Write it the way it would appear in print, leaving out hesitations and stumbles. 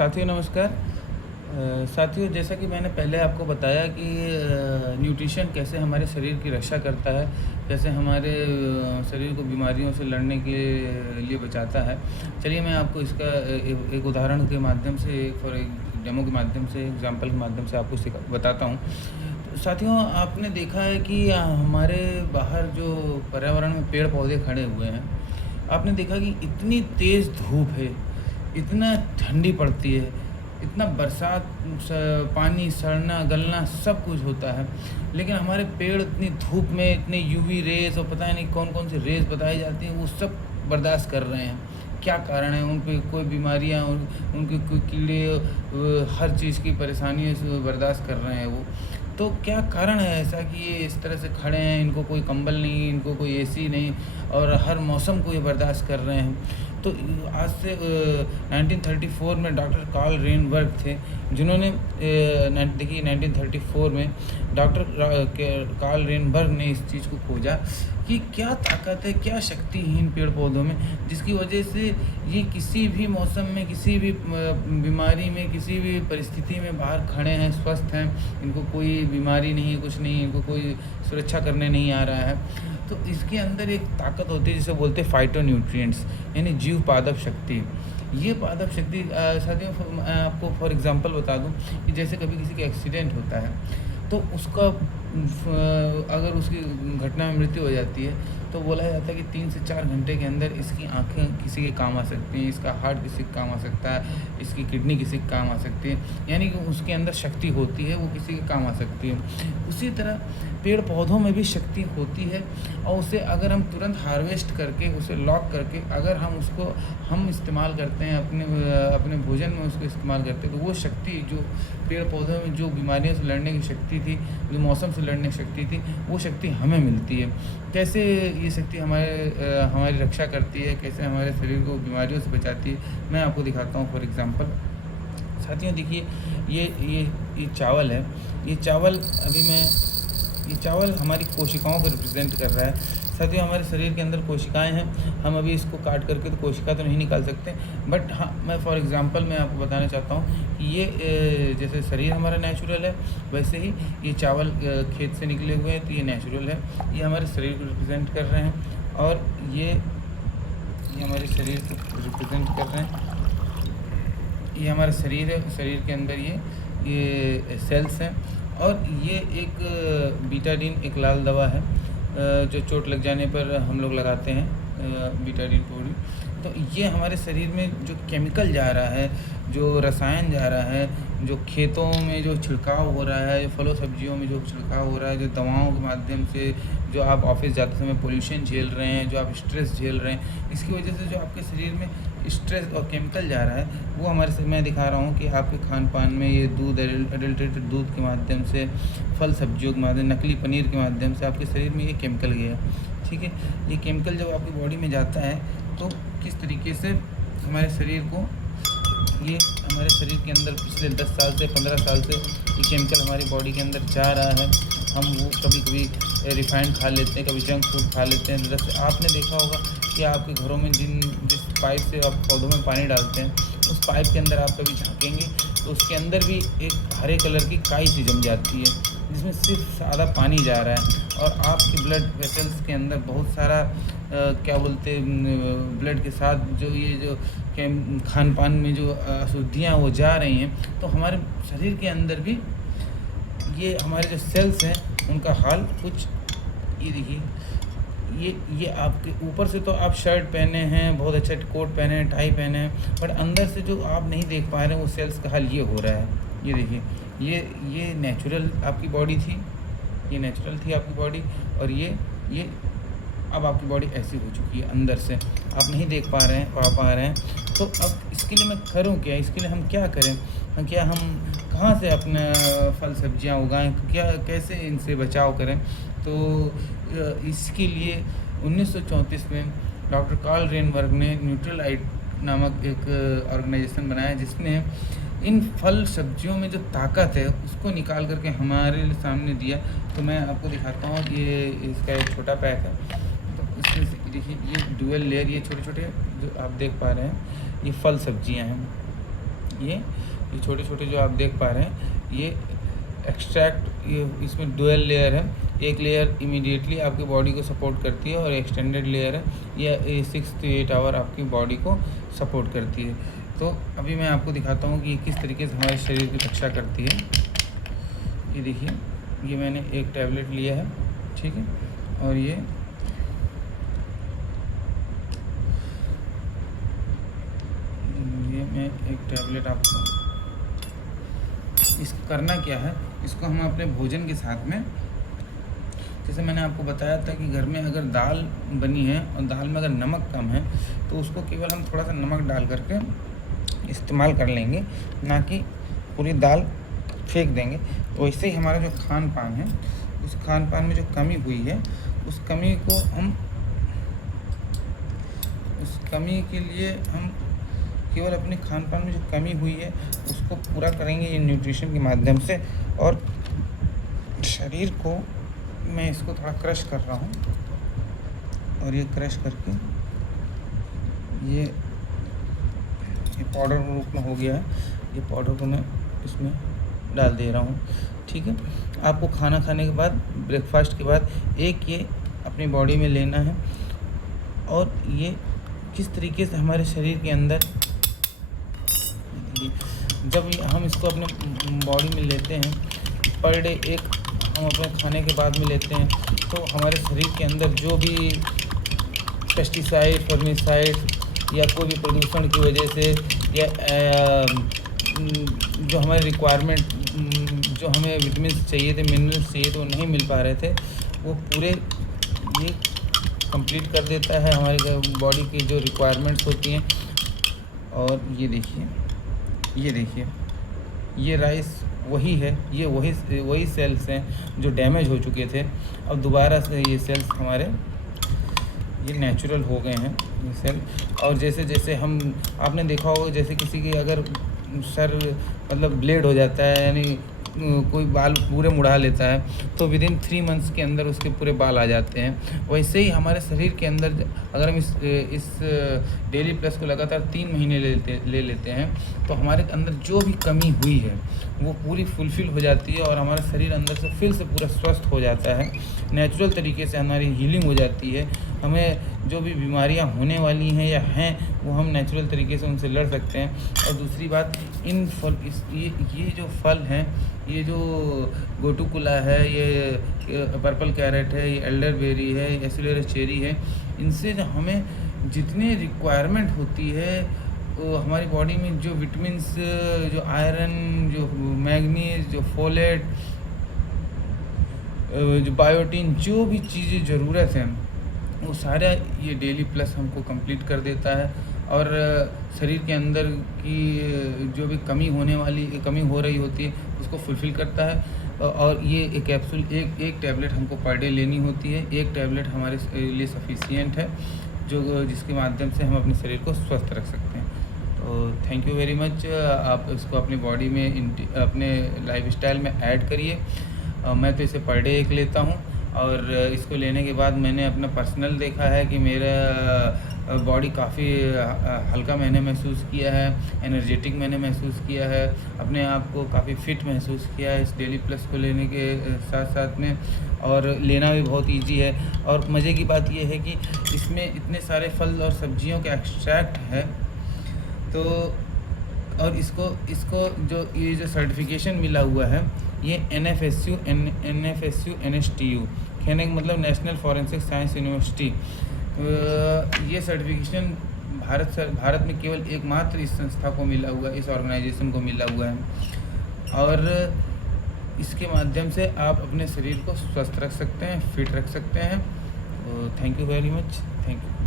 साथियों नमस्कार। साथियों जैसा कि मैंने पहले आपको बताया कि न्यूट्रिशन कैसे हमारे शरीर की रक्षा करता है, कैसे हमारे शरीर को बीमारियों से लड़ने के लिए बचाता है। चलिए मैं आपको इसका एक उदाहरण के माध्यम से फॉर एक डेमो के माध्यम से एग्ज़ाम्पल के माध्यम से आपको बताता हूँ। तो साथियों आपने देखा है कि हमारे बाहर जो पर्यावरण में पेड़-पौधे खड़े हुए हैं, आपने देखा कि इतनी तेज़ धूप है, इतना ठंडी पड़ती है, इतना बरसात स पानी सड़ना, गलना सब कुछ होता है। लेकिन हमारे पेड़ इतनी धूप में इतने यूवी रेज़ और पता नहीं कौन-कौन सी रेज़ बताई जाती हैं, वो सब बर्दाश्त कर रहे हैं। क्या कारण है? उन पे कोई बीमारियाँ उनके कोई कीड़े हर चीज़ की परेशानियों से वो बर्दाश्त कर रहे हैं वो। तो क्या कारण है ऐसा कि ये इस तरह से खड़े हैं, इनको कोई कंबल नहीं, इनको कोई एसी नहीं और हर मौसम को ये बर्दाश्त कर रहे हैं। तो आज से 1934 में डॉक्टर कार्ल रेनबर्ग थे, जिन्होंने देखिए 1934 में कार्ल रेनबर्ग ने इस चीज़ को खोजा कि क्या ताकत है, क्या शक्ति है इन पेड़-पौधों में, जिसकी वजह से ये किसी भी मौसम में, किसी भी बीमारी में, किसी भी परिस्थिति में बाहर खड़े हैं, स्वस्थ हैं, इनको कोई बीमारी नहीं है, कुछ नहीं, इनको कोई सुरक्षा करने नहीं आ रहा है। तो इसके अंदर एक ताकत होती है जिसे बोलते हैं फाइटोन्यूट्रिएंट्स, यानी जीव पादप शक्ति। ये पादप शक्ति साथियों मैं आपको फॉर एग्ज़ाम्पल बता दूँ कि जैसे कभी किसी का एक्सीडेंट होता है, तो उसका अगर उसकी घटना में मृत्यु हो जाती है, तो बोला जाता है कि 3 से 4 घंटे के अंदर इसकी आँखें किसी के काम आ सकती हैं, इसका हार्ट किसी के काम आ सकता है, इसकी किडनी किसी के काम आ सकती है, यानी कि उसके अंदर शक्ति होती है, वो किसी के काम आ सकती है। उसी तरह पेड़ पौधों में भी शक्ति होती है और उसे अगर हम तुरंत हार्वेस्ट करके, उसे लॉक करके अगर हम इस्तेमाल करते हैं अपने भोजन में उसको इस्तेमाल करते हैं, तो वो शक्ति जो पेड़ पौधों में जो बीमारियों से लड़ने की शक्ति थी, जो मौसम से लड़ने की शक्ति थी, वो शक्ति हमें मिलती है। कैसे ये शक्ति हमारी रक्षा करती है, कैसे हमारे शरीर को बीमारियों से बचाती है, मैं आपको दिखाता हूँ फॉर एग्ज़ाम्पल। साथियों देखिए ये चावल है, ये चावल हमारी कोशिकाओं को रिप्रेजेंट कर रहा है। साथियों हमारे शरीर के अंदर कोशिकाएं हैं, हम अभी इसको काट करके तो कोशिका तो नहीं निकाल सकते, बट हाँ मैं फॉर एग्ज़ाम्पल मैं आपको बताना चाहता हूँ कि ये जैसे शरीर हमारा नेचुरल है, वैसे ही ये चावल खेत से निकले हुए हैं, तो ये नेचुरल है, ये हमारे शरीर को रिप्रेजेंट कर रहे हैं। और ये हमारे शरीर को रिप्रेजेंट कर रहे हैं, ये हमारा शरीर है, शरीर के अंदर ये सेल्स हैं। और ये एक बीटाडीन एक लाल दवा है जो चोट लग जाने पर हम लोग लगाते हैं, बीटाडीन पाउडर। तो ये हमारे शरीर में जो केमिकल जा रहा है, जो रसायन जा रहा है, जो खेतों में जो छिड़काव हो रहा है, जो फलों सब्जियों में जो छिड़काव हो रहा है, जो दवाओं के माध्यम से जो आप ऑफिस जाते समय पोल्यूशन झेल रहे हैं, जो आप स्ट्रेस झेल रहे हैं, इसकी वजह से जो आपके शरीर में स्ट्रेस और केमिकल जा रहा है, वो हमारे से मैं दिखा रहा हूँ कि आपके खान पान में ये दूध एडल्ट्रेटेड दूध के माध्यम से, फल सब्जियों के माध्यम, नकली पनीर के माध्यम से आपके शरीर में ये केमिकल गया। ठीक है, ये केमिकल जब आपकी बॉडी में जाता है तो किस तरीके से हमारे शरीर के अंदर पिछले 10 साल से 15 साल से ये केमिकल हमारी बॉडी के अंदर जा रहा है। हम वो कभी रिफाइंड खा लेते हैं, कभी जंक फूड खा लेते हैं। जैसे आपने देखा होगा कि आपके घरों में जिस पाइप से आप पौधों में पानी डालते हैं, उस पाइप के अंदर आप कभी झाँकेंगे तो उसके अंदर भी एक हरे कलर की काई सी जम जाती है, जिसमें सिर्फ सादा पानी जा रहा है। और आपके ब्लड वेसल्स के अंदर बहुत सारा ब्लड के साथ जो खान पान में जो अशुद्धियाँ वो जा रही हैं, तो हमारे शरीर के अंदर भी ये हमारे जो सेल्स हैं उनका हाल कुछ ये देखिए, ये आपके ऊपर से तो आप शर्ट पहने हैं, बहुत अच्छा कोट पहने हैं, टाई पहने हैं, बट अंदर से जो आप नहीं देख पा रहे हैं वो सेल्स का हाल ये हो रहा है। ये देखिए, ये नेचुरल आपकी बॉडी थी, ये नेचुरल थी आपकी बॉडी, और ये अब आपकी बॉडी ऐसी हो चुकी है अंदर से, आप नहीं देख पा रहे हैं। तो अब इसके लिए मैं करूँ क्या? इसके लिए हम क्या करें? क्या हम कहाँ से अपना फल सब्जियाँ उगाएं? कैसे इनसे बचाव करें? तो इसके लिए 1934 में डॉक्टर कार्ल रेनबर्ग ने न्यूट्रलाइट नामक एक ऑर्गेनाइजेशन बनाया, जिसने इन फल सब्जियों में जो ताकत है उसको निकाल करके हमारे सामने दिया। तो मैं आपको दिखाता हूँ, ये इसका एक छोटा पैक है। तो इसमें से देखिए, ये डुअल लेयर, ये छोटे छोटे जो आप देख पा रहे हैं, ये फल सब्जियाँ हैं। ये छोटे छोटे जो आप देख पा रहे हैं, ये एक्सट्रैक्ट, ये इसमें डुअल लेयर है। एक लेयर इमीडिएटली आपकी बॉडी को सपोर्ट करती है और एक्सटेंडेड लेयर है, ये 6 to 8 आवर आपकी बॉडी को सपोर्ट करती है। तो अभी मैं आपको दिखाता हूँ कि ये किस तरीके से हमारे शरीर की रक्षा करती है। ये देखिए, ये मैंने एक टैबलेट लिया है, ठीक है, और ये मैं एक टैबलेट आपको, इसको करना क्या है, इसको हम अपने भोजन के साथ में, जैसे मैंने आपको बताया था कि घर में अगर दाल बनी है और दाल में अगर नमक कम है तो उसको केवल हम थोड़ा सा नमक डाल करके इस्तेमाल कर लेंगे, ना कि पूरी दाल फेंक देंगे। वैसे ही हमारा जो खान पान है, उस खान पान में जो कमी हुई है, उस कमी को हम, उस कमी के लिए हम केवल अपने खान पान में जो कमी हुई है उसको पूरा करेंगे ये न्यूट्रिशन के माध्यम से। और शरीर को मैं इसको थोड़ा क्रश कर रहा हूँ, और ये क्रश करके ये पाउडर रूप में हो गया है। ये पाउडर को मैं इसमें डाल दे रहा हूँ, ठीक है। आपको खाना खाने के बाद, ब्रेकफास्ट के बाद एक ये अपनी बॉडी में लेना है। और ये किस तरीके से हमारे शरीर के अंदर, जब हम इसको अपने बॉडी में लेते हैं, पर डे एक हम अपने खाने के बाद में लेते हैं, तो हमारे शरीर के अंदर जो भी पेस्टिसाइड, फर्मिसाइड या कोई भी प्रदूषण की वजह से, या जो हमारे रिक्वायरमेंट, जो हमें विटामिन चाहिए थे, मिनरल्स चाहिए थे, वो नहीं मिल पा रहे थे, वो पूरे ये कंप्लीट कर देता है हमारे बॉडी की जो रिक्वायरमेंट्स होती हैं। और ये देखिए, ये देखिए, ये राइस वही है, ये वही सेल्स हैं जो डैमेज हो चुके थे। अब दोबारा से ये सेल्स हमारे ये नेचुरल हो गए हैं ये सेल। और जैसे जैसे हम, आपने देखा होगा, जैसे किसी की अगर सर मतलब ब्लेड हो जाता है, यानी कोई बाल पूरे मुड़ा लेता है, तो विदिन 3 मंथ्स के अंदर उसके पूरे बाल आ जाते हैं। वैसे ही हमारे शरीर के अंदर अगर हम इस डेली प्लस को लगातार 3 महीने ले लेते हैं, तो हमारे अंदर जो भी कमी हुई है वो पूरी फुलफ़िल हो जाती है, और हमारा शरीर अंदर से फिर से पूरा स्वस्थ हो जाता है। नेचुरल तरीके से हमारी हीलिंग हो जाती है। हमें जो भी बीमारियां होने वाली हैं या हैं, वो हम नेचुरल तरीके से उनसे लड़ सकते हैं। और दूसरी बात, इन फल, ये जो फल हैं, ये जो गोटुकुला है, ये पर्पल कैरेट है, ये एल्डरबेरी है, एसिलरी चेरी है, इनसे जो हमें जितनी रिक्वायरमेंट होती है, वो हमारी बॉडी में जो विटामिन्स, जो आयरन, जो मैग्नीज, जो फोलेट, जो बायोटीन, जो भी चीज़ें ज़रूरत है, वो सारा ये डेली प्लस हमको कंप्लीट कर देता है। और शरीर के अंदर की जो भी कमी हो रही होती है, उसको फुलफ़िल करता है। और ये एक कैप्सूल, एक टैबलेट हमको पर डे लेनी होती है। एक टैबलेट हमारे लिए सफिशिएंट है, जिसके माध्यम से हम अपने शरीर को स्वस्थ रख सकते हैं। तो थैंक यू वेरी मच। आप इसको अपनी बॉडी में, अपने लाइफस्टाइल में ऐड करिए। मैं तो इसे पर डे एक लेता हूँ, और इसको लेने के बाद मैंने अपना पर्सनल देखा है कि मेरा बॉडी काफ़ी हल्का मैंने महसूस किया है, एनर्जेटिक मैंने महसूस किया है, अपने आप को काफ़ी फ़िट महसूस किया है इस डेली प्लस को लेने के साथ साथ में। और लेना भी बहुत इजी है। और मज़े की बात यह है कि इसमें इतने सारे फल और सब्जियों का एक्सट्रैक्ट है। तो और इसको ये जो सर्टिफिकेशन मिला हुआ है, ये NFSU NSTU, कहने का मतलब नेशनल फॉरेंसिक साइंस यूनिवर्सिटी, ये सर्टिफिकेशन भारत में केवल एकमात्र इस संस्था को मिला हुआ है, इस ऑर्गेनाइजेशन को मिला हुआ है। और इसके माध्यम से आप अपने शरीर को स्वस्थ रख सकते हैं, फिट रख सकते हैं। Thank you very much. Thank you.